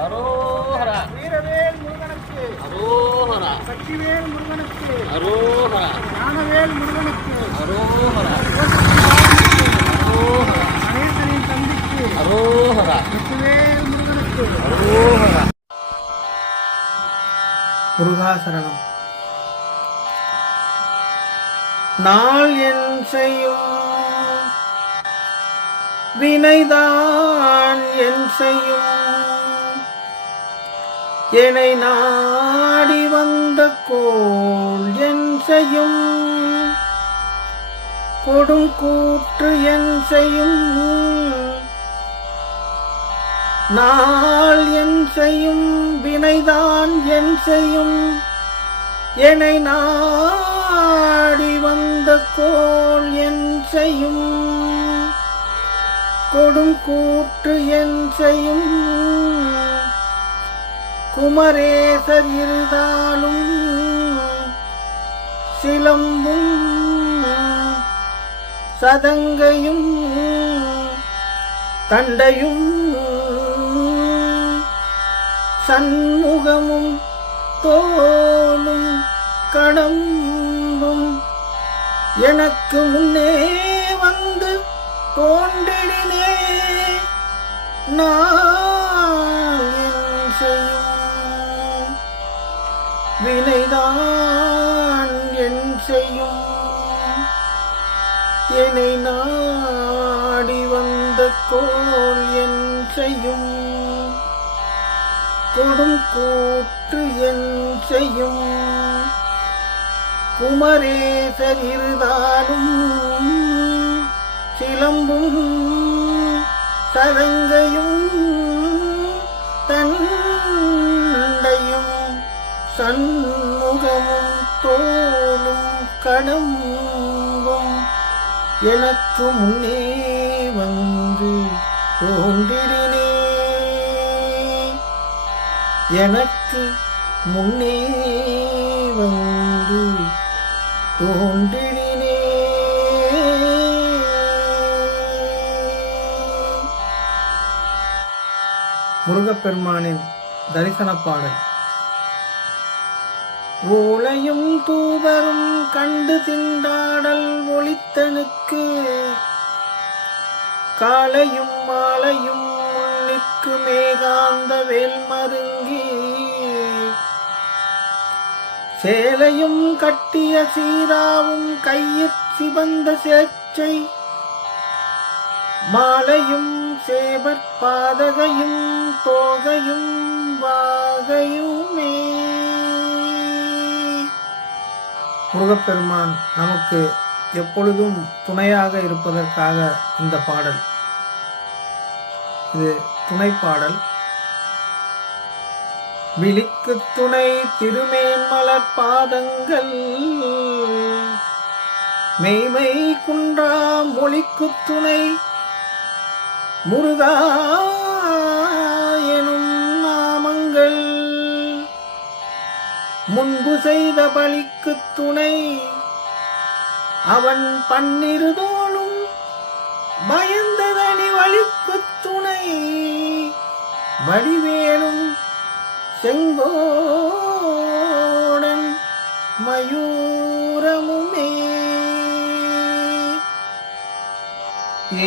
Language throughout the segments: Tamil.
அரோஹரா. வீரவேல் முருகனுக்கு அரோஹரா. சக்திவேல் முருகனுக்கு அரோஹரா. ஞானவேல் முருகனுக்கு அரோஹரா. கணேசனின் தம்பிக்கு அரோஹரா. சக்திவேல் முருகனுக்கு அரோஹரா. முருகாசரணம். நாள் என் செய்யும் வினைதான் என் செய்யும் என்னை நாடி வந்த கோள் என் செய்யும் கொடும் கூற்று என் செய்யும் நாள் என் செய்யும் வினைதான் என் செய்யும் என்னை நாடி வந்த கோள் என் செய்யும் கொடும் கூற்று என் செய்யும் குமரேசர் இருந்தாலும் சிலம்பும் சதங்கையும் தண்டையும் சண்முகமும் தோளும் கடம்பும் எனக்கு முன்னே வந்து தோன்றினே நான் என் செய்யும் வினைதான் என் செய்யும் என்னை நாடி வந்த கோள் என் செய்யும் கொடும் கூற்று என் செய்யும் குமரேசர் இருந்தாலும் சிலம்பும் சதங்கையும் தண்டையும் சண்முகமும் தோளும் கடம்பும் எனக்கு முன்னே வந்து தோன்றினே எனக்கு முன்னே வந்து தோன்றினே. முருகப்பெருமானின் தரிசன பாடல். ஓலையும் தூதரும் கண்டு திண்டாடல் ஒளித்தனுக்கு காலையும் மாலையும் முன்னிற்கு மேகாந்த வேல் மருங்கி சேலையும் கட்டிய சீராவும் கையிற் சிவந்த சேற்றை மாலையும் சேபற் பாதகையும் தோகையும் வாகையுமே. முருகப்பெருமான் நமக்கு எப்பொழுதும் துணையாக இருப்பதற்காக இந்த பாடல். இது துணை பாடல். விழிக்கு துணை திருமேன்மலர் பாதங்கள் மெய்மை குன்றா மொழிக்கு துணை முருகா எனும் நாமங்கள் முன்பு செய்த பலிக்கு துணை அவன் பன்னிருதோளும் பயந்ததனி வலிக்கு துணை வடிவேலும் செங்கோடன் மயூரமுமே.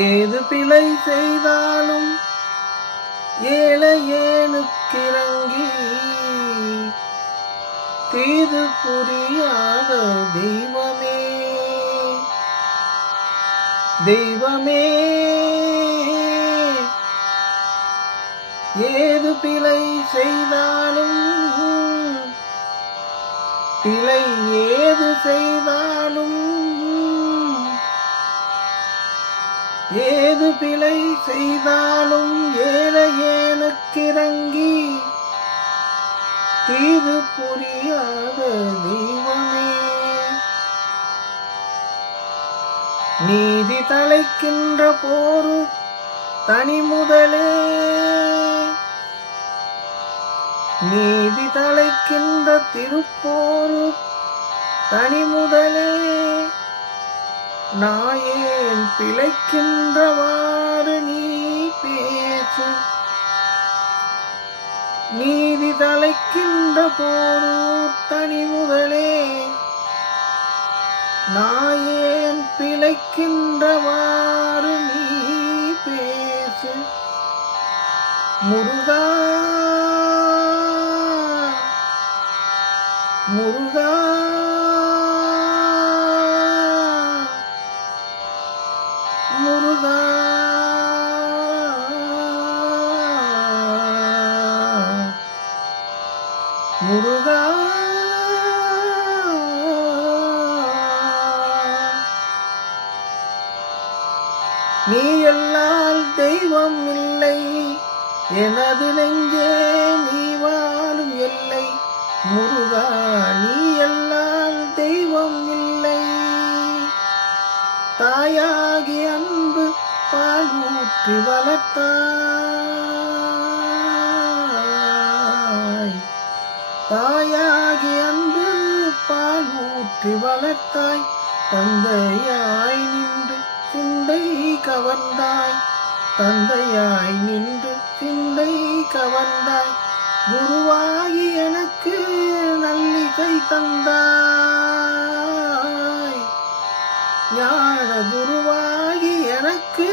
ஏது பிழை செய்தாலும் ஏழையேனுக்கிறங்கி தீது புரியாத தெய்வமே தெய்வமே. ஏது பிழை செய்தாலும் பிழை ஏது செய்தாலும் ஏது பிழை செய்தாலும் ஏழையேனுக்கிறங்கி தீது புரியாத தெய்வமே. நீதி தலைக்கின்ற போரு தனி முதலே நீதி தலைக்கின்ற திருப்போரு தனி முதலே நாயேன் பிழைக்கின்றவாறு நீ பேசு பிழைக்கின்ற போரூர் தனி முதலே நாயேன் பிழைக்கின்றவாறு நீ பேசு முருகா முருகா முருகா முருகா நீ எல்லால் தெய்வம் இல்லை எனது நெஞ்சே நீ வாழும் எல்லை முருகா நீ எல்லால் தெய்வம் இல்லை தாயாகி அன்பு பால் ஊற்றி வளர்த்தாய் தாயாகி அன்பு பால் ஊற்றி வளர்த்தாய் தந்தையாய் நின்று சிந்தை கவர்ந்தாய் தந்தையாய் நின்று சிந்தை கவர்ந்தாய் குருவாகி எனக்கு நல்லிசை தந்தாய் ஞான குருவாகி எனக்கு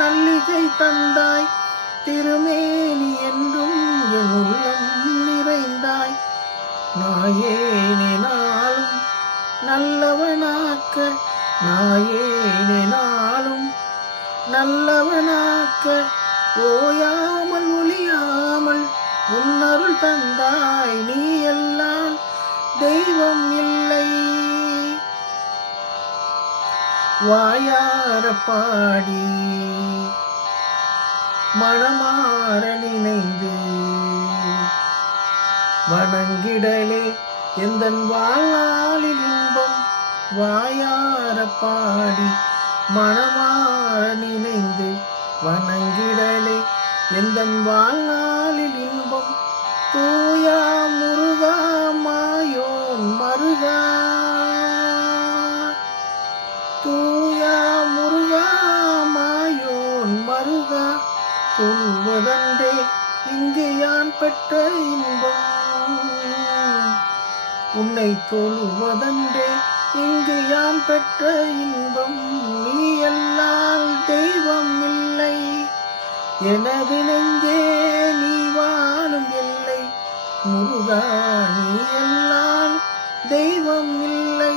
நல்லிசை தந்தாய் திருமேனி என்றும் என் உள்ளம் நிறைந்தாய் நாயேனே நாளும் நல்லவனாக்க நாயேனே நாளும் நல்லவனாக்க ஓயாமல் ஒளியாமல் உன்னருள் தந்தாய் நீ எல்லாம் தெய்வம் இல்லை வாயார பாடி மனமாற நினைந்து வணங்கிடலே எந்தன் வாழ்நாளில் இன்பம் வாயார பாடி மனமாற நினைந்து வணங்கிடலே எந்தன் வாழ்நாளில் இன்பம் தூயா முருகா மாயோன் மருகா தூயா முருகா மாயோன் மருகா தொழுவதன்றே இங்கு யான் பெற்ற இன்பம் உன்னை தொழுவதன்றே இங்கு யான் பெற்ற இன்பம் நீ எல்லால் தெய்வம் இல்லை எனது நெஞ்சே நீ வாழும் எல்லை முருகா நீ எல்லால் தெய்வம் இல்லை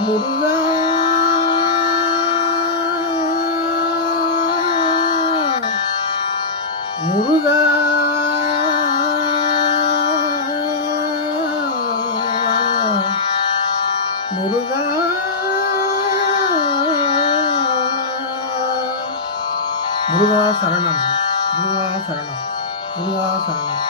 முருகா முருகா முருகா முருகா சரணம் முருகா சரணம் முருகா சரணம்